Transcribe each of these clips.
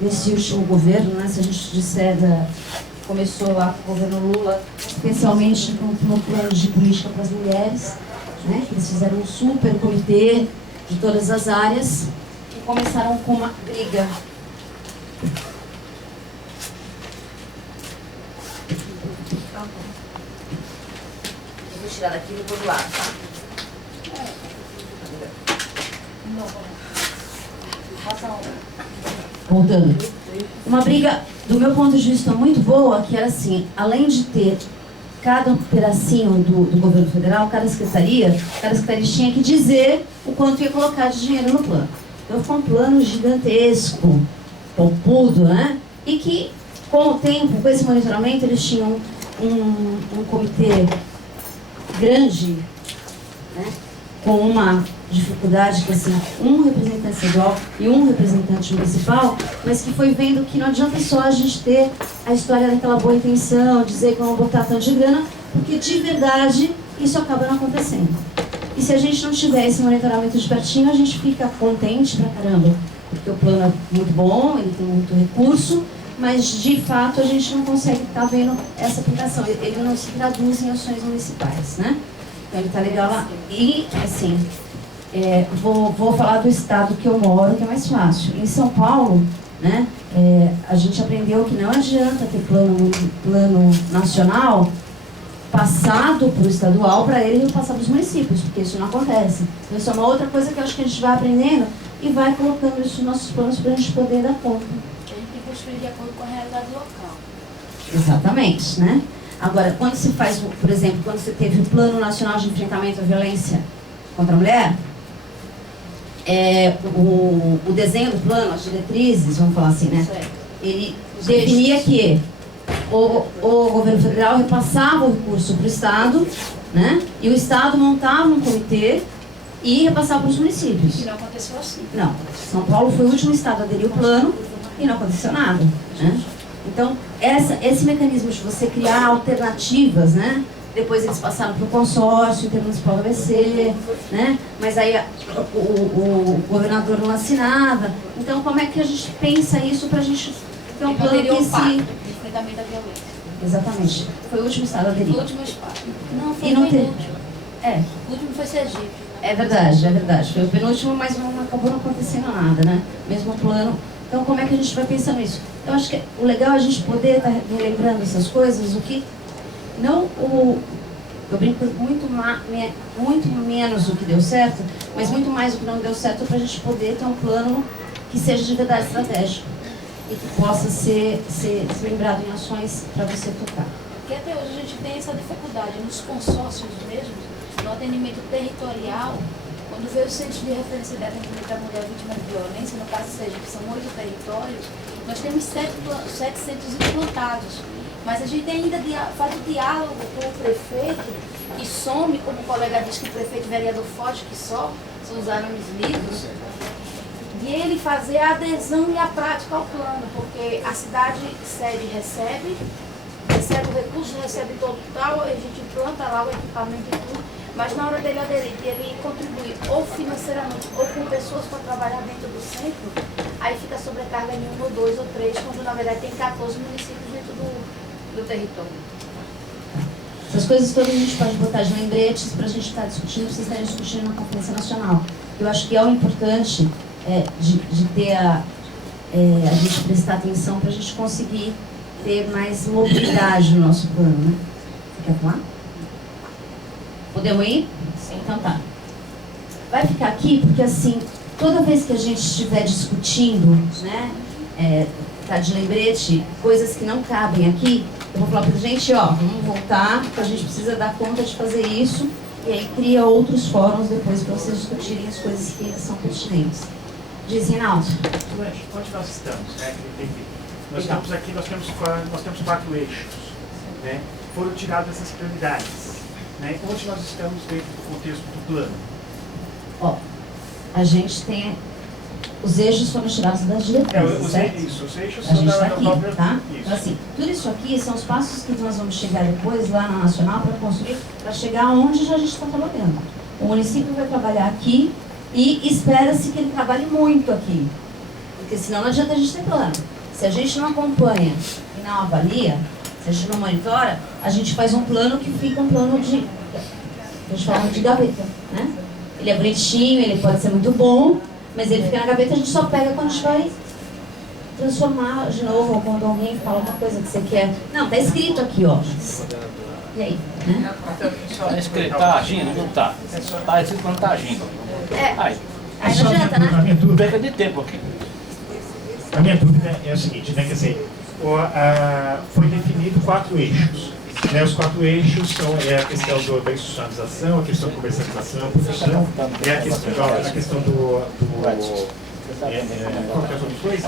desse último governo, né? Se a gente disser, começou lá com o governo Lula, especialmente no plano de política para as mulheres, né? Que eles fizeram um super comitê de todas as áreas e começaram com uma briga. Eu vou tirar daqui e vou do lado, tá? Voltando. Uma briga, do meu ponto de vista, muito boa, que era assim, além de ter cada pedacinho do governo federal, cada secretaria tinha que dizer o quanto ia colocar de dinheiro no plano. Então ficou um plano gigantesco, pompudo, né? E que, com o tempo, com esse monitoramento, eles tinham um comitê grande, né? Com uma dificuldade que, assim, um representante estadual e um representante municipal, mas que foi vendo que não adianta só a gente ter a história daquela boa intenção, dizer que vamos botar tanto de grana, porque de verdade isso acaba não acontecendo. E se a gente não tiver esse monitoramento de pertinho, a gente fica contente pra caramba, porque o plano é muito bom, ele tem muito recurso, mas de fato a gente não consegue estar vendo essa aplicação, ele não se traduz em ações municipais, né? Então ele tá legal lá. E, assim, vou falar do estado que eu moro, que é mais fácil. Em São Paulo, né, a gente aprendeu que não adianta ter plano nacional passado para o estadual para ele passar para os municípios, porque isso não acontece. Então isso é uma outra coisa que eu acho que a gente vai aprendendo e vai colocando isso nos nossos planos para a gente poder dar conta. A gente tem que construir de acordo com a realidade local. Exatamente, né? Agora, quando se faz, por exemplo, quando você teve o Plano Nacional de Enfrentamento à Violência contra a Mulher, o desenho do plano, as diretrizes, vamos falar assim, né? Ele definia que o governo federal repassava o recurso para o Estado, né? E o Estado montava um comitê e repassava para os municípios. E não aconteceu assim. Não. São Paulo foi o último Estado a aderir ao plano e não aconteceu nada, né? Então, esse mecanismo de você criar alternativas, né? Depois eles passaram para o consórcio intermunicipal do ABC, né? Mas aí o governador não assinava. Então, como é que a gente pensa isso para a gente ter um plano que se... Enfrentamento à violência. Exatamente. Foi o último estado a aderir. O último estado. Não, foi e não o teve... penúltimo. O último foi Sergipe. É verdade. Foi o penúltimo, mas não acabou não acontecendo nada, né? Mesmo plano. Então, como é que a gente vai pensar nisso? Eu acho que o legal é a gente poder estar relembrando essas coisas, o que não eu brinco muito menos o que deu certo, mas muito mais o que não deu certo para a gente poder ter um plano que seja de verdade estratégico e que possa ser lembrado em ações para você tocar. Porque até hoje a gente tem essa dificuldade nos consórcios mesmo, no atendimento territorial. Quando veio o Centro de Referência de Atendimento à Mulher Vítima de Violência, no caso Sergipe, que são 8 territórios, nós temos 7 centros implantados. Mas a gente ainda faz o diálogo com o prefeito, que some, como o colega diz que o prefeito e vereador foge, que só são os arames lisos, de ele fazer a adesão e a prática ao plano, porque a cidade sede recebe o recurso, recebe todo tal, a gente implanta lá o equipamento e tudo, mas na hora dele aderir, ele contribuir ou financeiramente ou com pessoas para trabalhar dentro do centro, aí fica sobrecarga em 1 ou 2 ou 3, quando na verdade tem 14 municípios dentro do território. Essas coisas todas a gente pode botar de lembretes para a gente estar discutindo, vocês estarem discutindo na Conferência Nacional. Eu acho que é o importante de ter a gente prestar atenção para a gente conseguir ter mais mobilidade no nosso plano, né? Você quer falar? Podemos ir? Sim. Então tá. Vai ficar aqui porque assim, toda vez que a gente estiver discutindo, né, tá de lembrete, coisas que não cabem aqui, eu vou falar pra gente, vamos voltar, porque a gente precisa dar conta de fazer isso, e aí cria outros fóruns depois para vocês discutirem as coisas que são pertinentes. Diz, Rinaldo. Onde nós estamos, né? Nós estamos aqui, nós temos 4 eixos, né? Foram tiradas essas prioridades, né? Onde nós estamos dentro do contexto do plano? A gente tem... Os eixos foram tirados das diretrizes, certo? Isso, os eixos a são gente está aqui, própria... tá? Isso. Então, assim, tudo isso aqui são os passos que nós vamos chegar depois lá na Nacional para construir, para chegar onde já a gente está trabalhando. O município vai trabalhar aqui e espera-se que ele trabalhe muito aqui. Porque senão não adianta a gente ter plano. Se a gente não acompanha e não avalia, se a gente não monitora, a gente faz um plano que fica um plano de, a gente fala de gaveta, né? Ele é bonitinho, ele pode ser muito bom, mas ele fica na gaveta, a gente só pega quando a gente vai transformar de novo, ou quando alguém fala alguma coisa que você quer. Não, tá escrito aqui, ó. E aí, né? Tá escrito, tá agindo, não tá. Tá escrito, não tá agindo. Aí não adianta, A né? minha dúvida, Perca de tempo aqui. a minha dúvida é o seguinte, né? Quer dizer, foi definido 4 eixos. Né, os 4 eixos são a questão da institucionalização, a questão da comercialização, produção, a questão qual que é as outras coisas?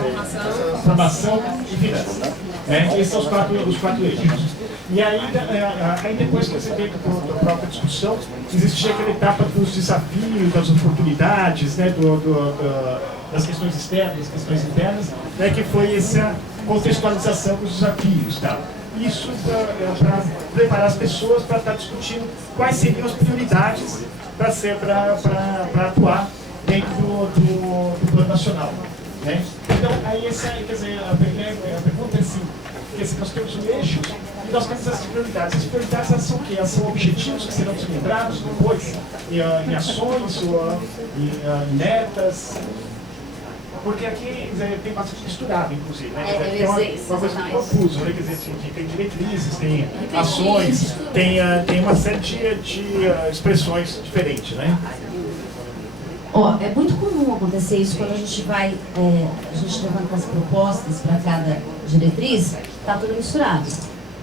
Formação e finanças. Né? Esses são os quatro eixos. E aí depois que você veio da própria discussão, existia aquela etapa dos desafios, das oportunidades, né? Das questões externas, das questões internas, né? Que foi essa contextualização dos desafios. Tá? Isso para preparar as pessoas para estar discutindo quais seriam as prioridades para atuar dentro do plano nacional. Né? Então, aí quer dizer, a pergunta é assim, porque assim, nós temos um eixo e nós temos as prioridades. As prioridades elas são o quê? Elas são objetivos que serão desmembrados depois em ações, em metas. Porque aqui tem bastante misturado, inclusive. Né? Tem uma coisa muito confusa, né? Quer dizer, tem diretrizes, tem ações, tem uma série de expressões diferentes. Né? Ó, é muito comum acontecer isso quando a gente vai, a gente levanta as propostas para cada diretriz, está tudo misturado.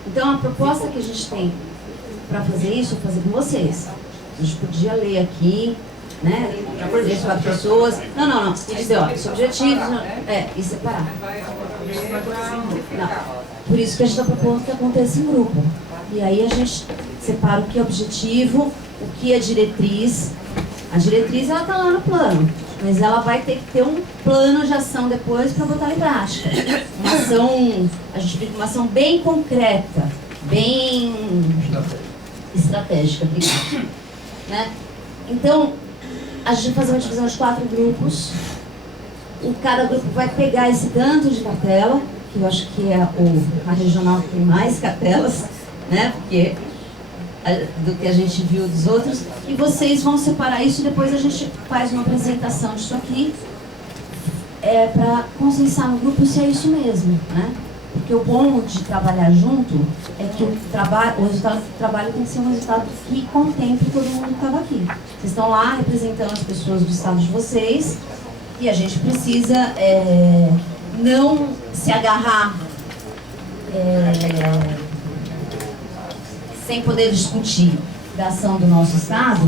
Então, a proposta que a gente tem para fazer isso, é fazer com vocês. A gente podia ler aqui, né? Ler para pessoas. Não. E dizer, ó, os objetivos, e separar. Não. Por isso que a gente está propondo que aconteça em grupo. E aí a gente separa o que é objetivo, o que é diretriz. A diretriz, ela está lá no plano, mas ela vai ter que ter um plano de ação depois para botar em prática. Uma ação, a gente fica uma ação bem concreta, bem estratégica, né? Então, a gente vai fazer uma divisão de 4 grupos. Cada grupo vai pegar esse tanto de cartela, que eu acho que é a regional que tem mais cartelas, né? Porque do que a gente viu dos outros, e vocês vão separar isso e depois a gente faz uma apresentação disso aqui para consensar no grupo se é isso mesmo, né? Porque o bom de trabalhar junto é que o resultado do trabalho tem que ser um resultado que contemple todo mundo que estava aqui. Vocês estão lá representando as pessoas do estado de vocês e a gente precisa não se agarrar sem poder discutir da ação do nosso Estado,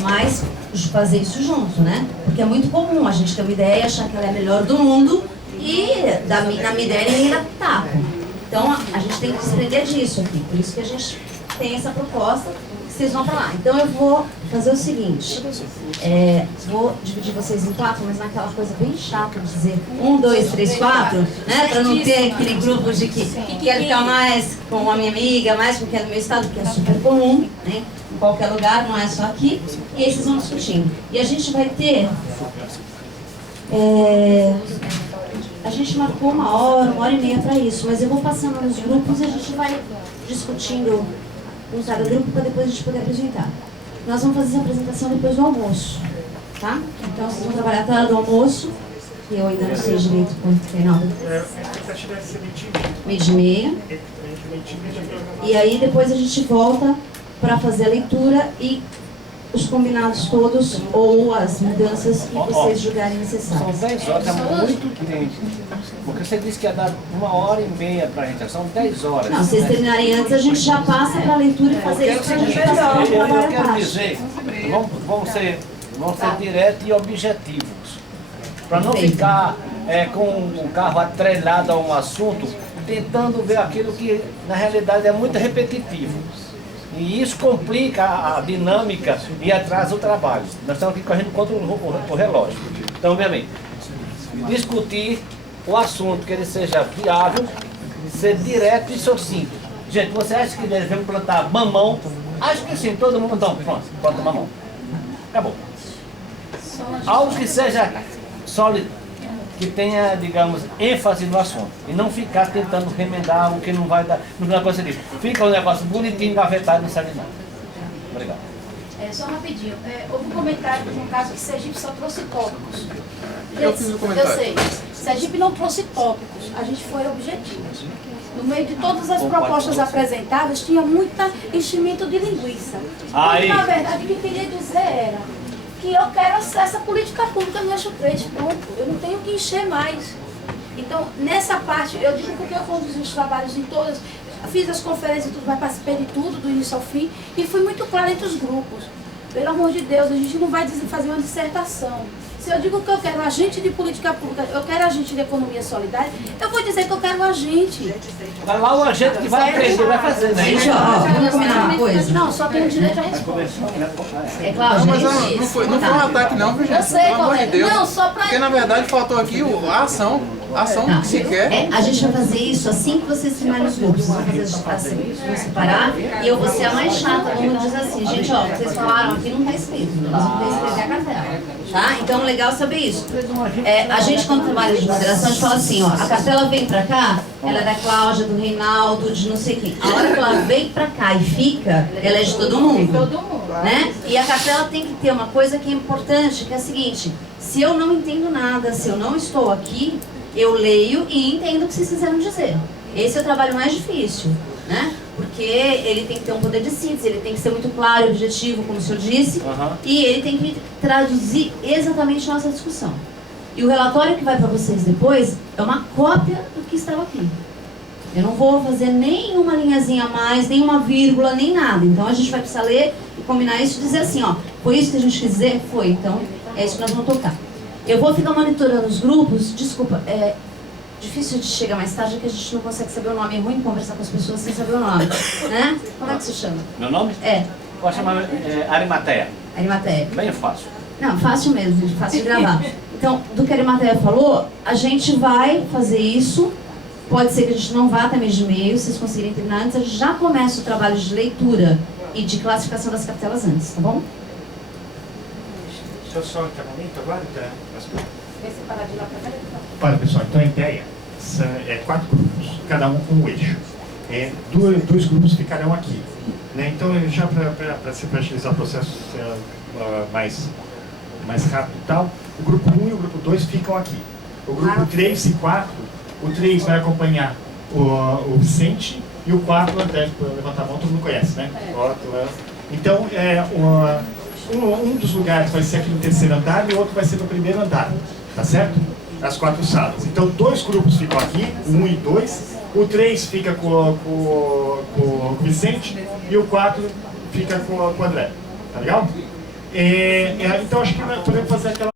mas fazer isso junto, né? Porque é muito comum a gente ter uma ideia, achar que ela é a melhor do mundo e na minha ideia ninguém dá pitaco. Então a gente tem que desprender disso aqui, por isso que a gente tem essa proposta que vocês vão falar. Então eu vou fazer o seguinte, vou dividir vocês em 4, mas naquela coisa bem chata de dizer 1, 2, 3, 4, né? Para não ter aquele grupo de que quer ficar mais com a minha amiga, mais com quem é do meu estado, que é super comum, né? Em qualquer lugar, não é só aqui. E aí vocês vão discutindo. E a gente vai ter... a gente marcou 1h30 para isso, mas eu vou passando nos grupos e a gente vai discutindo com cada grupo para depois a gente poder apresentar. Nós vamos fazer essa apresentação depois do almoço, tá? Então vocês vão trabalhar até a hora do almoço, que eu ainda não sei direito quanto tem nada. A expectativa é ser meio-dia. Meio-dia. E aí depois a gente volta para fazer a leitura e os combinados todos ou as mudanças que vocês julgarem necessárias. São 10 horas, é muito tempo. Porque você disse que ia dar 1h30 para a gente, são 10 horas. Não, se vocês terminarem antes, a gente já passa para a leitura e fazer isso para a gente passar o trabalho Eu à quero parte. dizer, vão ser diretos e objetivos. Para não ficar com o carro atrelado a um assunto, tentando ver aquilo que na realidade é muito repetitivo. E isso complica a dinâmica e atrasa o trabalho. Nós estamos aqui correndo contra o relógio. Então, veja bem, discutir o assunto, que ele seja viável, ser direto e sucinto. Gente, você acha que devemos plantar mamão? Acho que sim, todo mundo. Então, pronto, planta mamão. Acabou. Algo que seja sólido, que tenha, digamos, ênfase no assunto. E não ficar tentando remendar o que não vai dar. Não é coisa disso. Fica um negócio bonitinho, engavetado e não sai de nada. Obrigado. Só rapidinho. Houve um comentário no caso que Sergipe só trouxe tópicos. Eu fiz o comentário. Eu sei. Sergipe não trouxe tópicos. A gente foi objetivo. No meio de todas as propostas apresentadas, tinha muito enchimento de linguiça. Aí. E, na verdade, o que eu queria dizer era que eu quero essa política pública no eixo 3, pronto. Eu não tenho que encher mais. Então, nessa parte, eu digo porque eu conduzi os trabalhos em todas, fiz as conferências e tudo, mas participei de tudo, do início ao fim, e fui muito clara entre os grupos. Pelo amor de Deus, a gente não vai fazer uma dissertação. Se eu digo que eu quero agente de política pública, eu quero agente de economia solidária, eu vou dizer que eu quero agente. Vai lá o agente que vai aprender, vai fazer, né? Gente, ó, vamos combinar uma coisa. Não, só tenho direito à resposta. É claro, Não, mas gente. não foi um ataque não, viu, gente? Eu sei, Pelo amor de colega. Deus. Não, só pra... Porque na verdade faltou aqui a ação. A ação Tá. que se quer. A gente vai fazer isso assim que vocês terminarem os grupos. Vocês vão fazer vão separar e eu vou ser a mais chata. Vamos dizer assim, gente, ó, vocês falaram aqui, não está escrito. Nós vamos escrever a cartela. Tá? Então, legal saber isso. A gente, quando trabalha de moderação, a gente fala assim, ó, a cartela vem pra cá, ela é da Cláudia, do Reinaldo, de não sei quem. A hora que ela vem pra cá e fica, ela é de todo mundo. Né? E a cartela tem que ter uma coisa que é importante, que é a seguinte: se eu não entendo nada, se eu não estou aqui, eu leio e entendo o que vocês quiseram dizer. Esse é o trabalho mais difícil, né? Porque ele tem que ter um poder de síntese, ele tem que ser muito claro, objetivo, como o senhor disse, e ele tem que traduzir exatamente nossa discussão. E o relatório que vai para vocês depois é uma cópia do que estava aqui. Eu não vou fazer nenhuma linhazinha a mais, nenhuma vírgula, nem nada. Então a gente vai precisar ler e combinar isso e dizer assim, ó, foi isso que a gente quis dizer? Foi, então é isso que nós vamos tocar. Eu vou ficar monitorando os grupos, desculpa, é difícil de chegar mais tarde, que a gente não consegue saber o nome, é ruim conversar com as pessoas sem saber o nome, né? Como é que se chama? Meu nome? É, Pode chamar Arimateia. Arimateia. Bem fácil. Não, fácil mesmo, fácil de gravar. Então, do que a Arimateia falou, a gente vai fazer isso. Pode ser que a gente não vá até mês de meio, se vocês conseguirem terminar antes, a gente já começa o trabalho de leitura e de classificação das cartelas antes, tá bom? Deixa eu só acabamento agora, tá? Então. Olha, pessoal, então a ideia é 4 grupos, cada um com um eixo. Dois grupos ficarão aqui. Né? Então, já para agilizar o processo mais rápido e tal, o grupo 1 e o grupo 2 ficam aqui. O grupo 3 e 4, o 3 vai acompanhar o Vicente e o 4 o André, para levantar a mão, todo mundo conhece, né? Então, um dos lugares vai ser aqui no terceiro andar e o outro vai ser no primeiro andar, tá certo? As 4 salas. Então, 2 grupos ficam aqui, 1 e 2, o 3 fica com o Vicente e o 4 fica com o André, tá legal? Então, acho que podemos fazer aquela